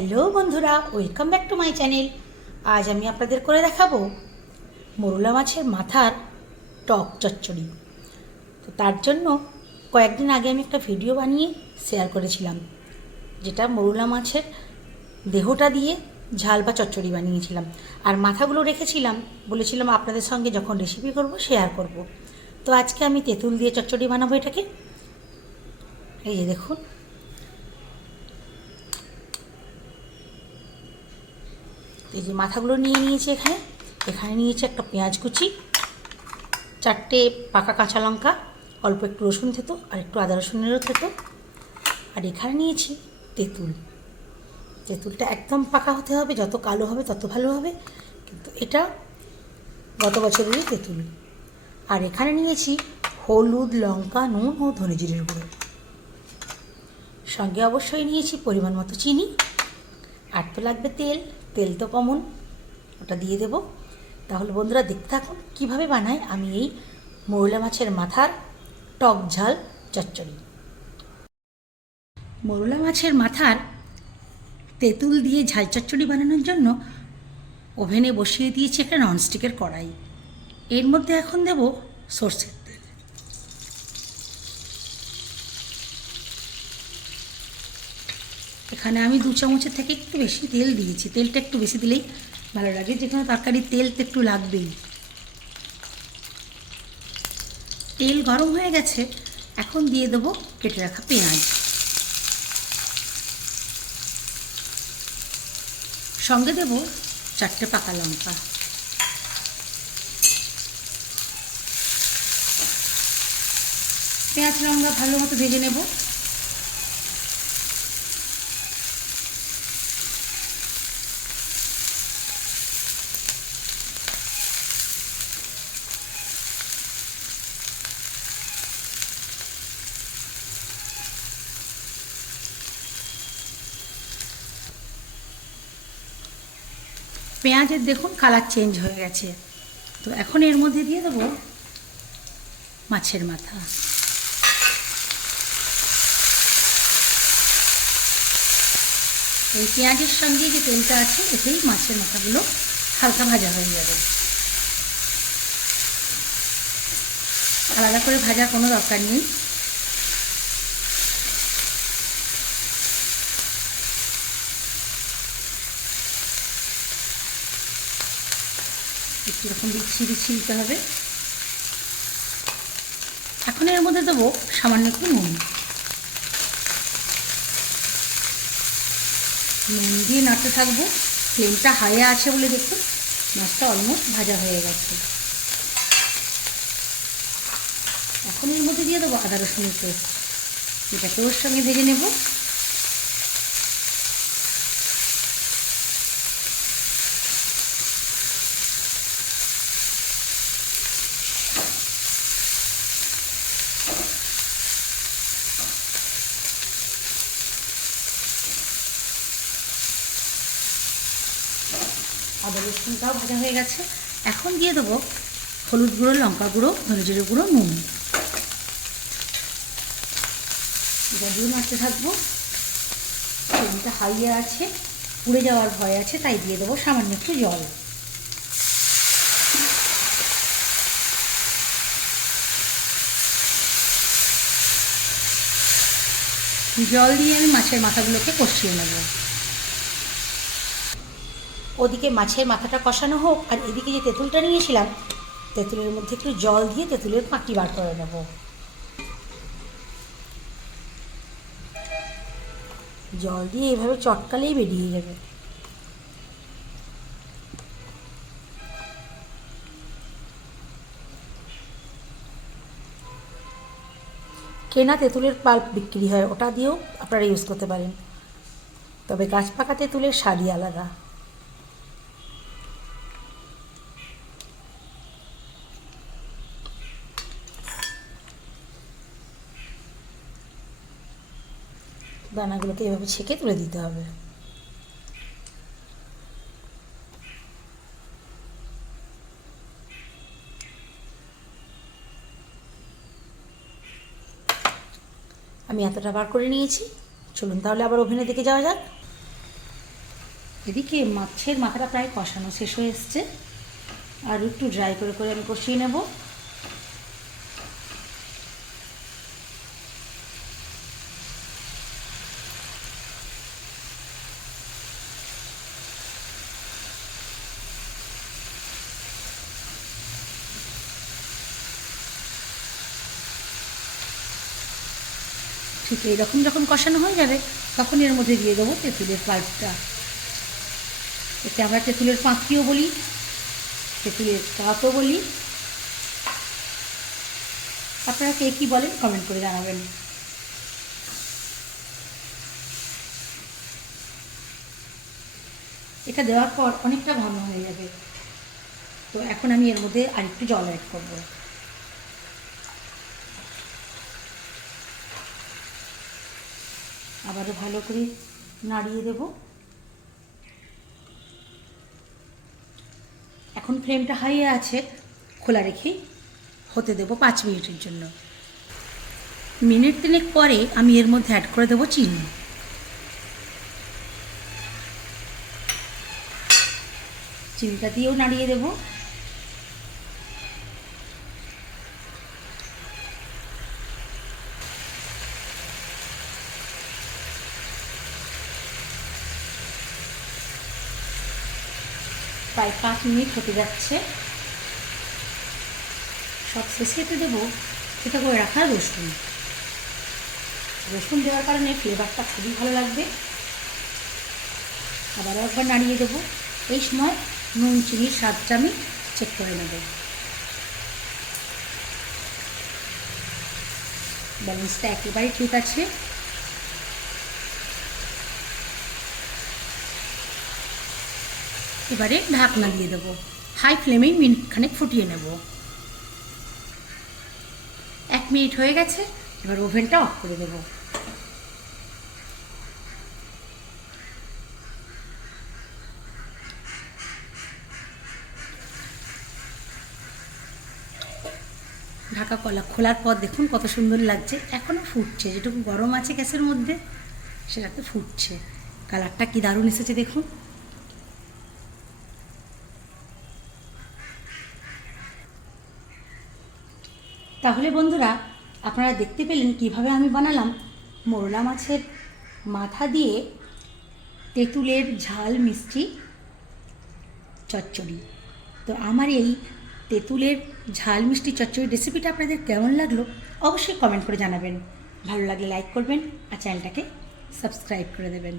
Hello বন্ধুরা, welcome back to my channel. আজ আমি আপনাদের করে দেখাবো মোরলা মাছের মাথার টক চচ্চড়ি। তো তার জন্য কয়েকদিন আগে আমি একটা ভিডিও বানিয়ে শেয়ার করেছিলাম, যেটা মোরলা মাছের দেহটা দিয়ে ঝাল বা চচ্চড়ি বানিয়েছিলাম, আর মাথাগুলো রেখেছিলাম, বলেছিলাম আপনাদের সঙ্গে যখন রেসিপি করব শেয়ার করব। তো আজকে আমি তেঁতুল দিয়ে চচ্চড়ি বানাবো এটাকে। এই যে দেখুন, এই যে মাথাগুলো নিয়ে নিয়েছি। এখানে নিয়েছি একটা পেঁয়াজ কুচি, 4টে পাকা কাঁচা লঙ্কা, অল্প একটু রসুন থেতো আর একটু আদা রসুনেরও থেতো, আর এখানে নিয়েছি তেঁতুল। তেঁতুলটা একদম পাকা হতে হবে, যত কালো হবে তত ভালো হবে, কিন্তু এটা গত বছরেরই তেঁতুল। আর এখানে নিয়েছি হলুদ, লঙ্কা, নুন ও ধনে জিরের গুঁড়ো। সঙ্গে অবশ্যই নিয়েছি পরিমাণ মতো চিনি, আর তো লাগবে তেল। তেল তো কমন, ওটা দিয়ে দেব। তাহলে বন্ধুরা দেখতে থাকুন কীভাবে বানাই আমি এই মোরলা মাছের মাথার টক ঝাল চচ্চড়ি। মোরলা মাছের মাথার তেঁতুল দিয়ে ঝাল চচ্চড়ি বানানোর জন্য ওভেনে বসিয়ে দিয়েছি একটা ননস্টিকের কড়াই। এর মধ্যে এখন দেব সর্ষের তেল। এখানে আমি 2 চামচের থেকে একটু বেশি তেল দিয়েছি। তেলটা একটু বেশি দিলেই ভালো লাগে, যেখানে তরকারির তেল তো একটু লাগবেই। তেল গরম হয়ে গেছে, এখন দিয়ে দেবো কেটে রাখা পেঁয়াজ। সঙ্গে দেব 4টে পাকা লঙ্কা। পেঁয়াজ লঙ্কা ভালো মতো ভেজে নেব। পেঁয়াজের দেখুন কালার চেঞ্জ হয়ে গেছে। তো এখন এর মধ্যে দিয়ে দেবো মাছের মাথা। এই পেঁয়াজের সঙ্গে যে তেলটা আছে, এতেই মাছের মাথাগুলো হালকা ভাজা হয়ে যাবে। আলাদা করে ভাজা কোনো দরকার নেই। একটু রকম ছিলতে হবে। এখন এর মধ্যে দেবো সামান্য একটু নুন। নুন দিয়ে নাড়তে থাকবো। ফ্লেমটা হাইয়ে আছে বলে দেখুন মাছটা অলমোস্ট ভাজা হয়ে গেছে। এখন এর মধ্যে দিয়ে দেবো আদা রসুনের পেস্ট, এটাকে ওর সঙ্গে ভেজে নেব। আদা রসুনটাও ভাজা হয়ে গেছে। এখন দিয়ে দেবো হলুদ গুঁড়ো, লঙ্কা গুঁড়ো, ধনে জিরে গুঁড়ো, নুন। এটা দিয়ে নাড়তে থাকবো। ফ্লেমটা হাইয়ে আছে, পুড়ে যাওয়ার ভয় আছে, তাই দিয়ে দেবো সামান্য একটু জল। জল দিয়ে আমি মাছের মাথাগুলোকে কষিয়ে নেব। ওদিকে মাছের মাথাটা কষানো হোক, আর এদিকে যে তেঁতুলটা নিয়েছিলাম, তেঁতুলের মধ্যে একটু জল দিয়ে তেঁতুলের পাঁটি বার করে নেব। জল দিয়ে এভাবে চটকালেই বেরিয়ে যাবে। কেনা তেঁতুলের পাল্প বিক্রি হয়, ওটা দিয়েও আপনারা ইউজ করতে পারেন, তবে গাছ পাকা তেঁতুলের স্বাদই আলাদা। দানাগুলোকে এভাবে ছেঁকে তুলে দিতে হবে। আমি এতটা বার করে নিয়েছি। চলুন তাহলে আবার ওভেনের দিকে যাওয়া যাক। এদিকে মাছের মাথাটা প্রায় কষানো শেষ হয়ে এসছে, আর একটু ড্রাই করে করে আমি কষিয়ে নেব। ঠিক এইরকম যখন কষানো হয়ে যাবে তখন এর মধ্যে দিয়ে দেবো তেঁতুলের পাল্পটা। এতে আমরা তেঁতুলের পাঁকিও বলি, তেঁতুলের কাতও বলি। আপনারা কে কী বলেন কমেন্ট করে জানাবেন। এটা দেওয়ার পর অনেকটা ঘন হয়ে যাবে, তো এখন আমি এর মধ্যে আরেকটু জল অ্যাড করব। আবারও ভালো করে নাড়িয়ে দেব। এখন ফ্লেমটা হাইয়ে আছে, খোলা রেখে হতে দেব 5 মিনিটের জন্য। মিনিট 3 পরে আমি এর মধ্যে অ্যাড করে দেবো চিনি। চিনিটা দিয়েও নাড়িয়ে দেব। প্রায় 5 মিনিট হতে যাচ্ছে। সব শেষে এতে দেবো এটা করে রাখা রসুন। রসুন দেওয়ার কারণে ফ্লেভারটা খুবই ভালো লাগবে। আবারও একবার নাড়িয়ে দেবো। এই সময় নুন চিনির স্বাদটা আমি চেক করে নেব। ব্যালেন্সটা একেবারেই ঠিক আছে। এবারে ঢাকনা দিয়ে দেবো। হাই ফ্লেমেই মিনিটখানেক ফুটিয়ে নেব। 1 মিনিট হয়ে গেছে, এবার ওভেনটা অফ করে দেব। ঢাকা খোলার পর দেখুন কত সুন্দর লাগছে। এখনও ফুটছে, যেটুকু গরম আছে গ্যাসের মধ্যে সেটাতে ফুটছে। কালারটা কি দারুণ এসেছে দেখুন। তাহলে বন্ধুরা, আপনারা দেখতে পেলেন কিভাবে আমি বানালাম মোরলা মাছের মাথা দিয়ে তেঁতুলের ঝাল মিষ্টি চচ্চড়ি। তো আমার এই তেঁতুলের ঝাল মিষ্টি চচ্চড়ির রেসিপিটা আপনাদের কেমন লাগলো অবশ্যই কমেন্ট করে জানাবেন। ভালো লাগলে লাইক করবেন আর চ্যানেলটাকে সাবস্ক্রাইব করে দেবেন।